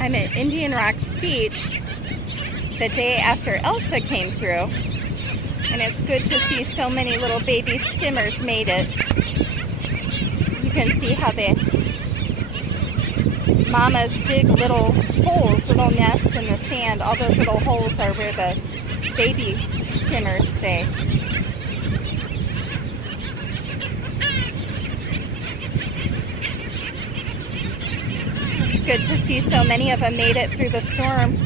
I'm at Indian Rocks Beach the day after Elsa came through, and it's good to see so many little baby skimmers made it. You can see how the mamas dig little holes, little nests in the sand. All those little holes are where the baby skimmers stay. It's good to see so many of them made it through the storm.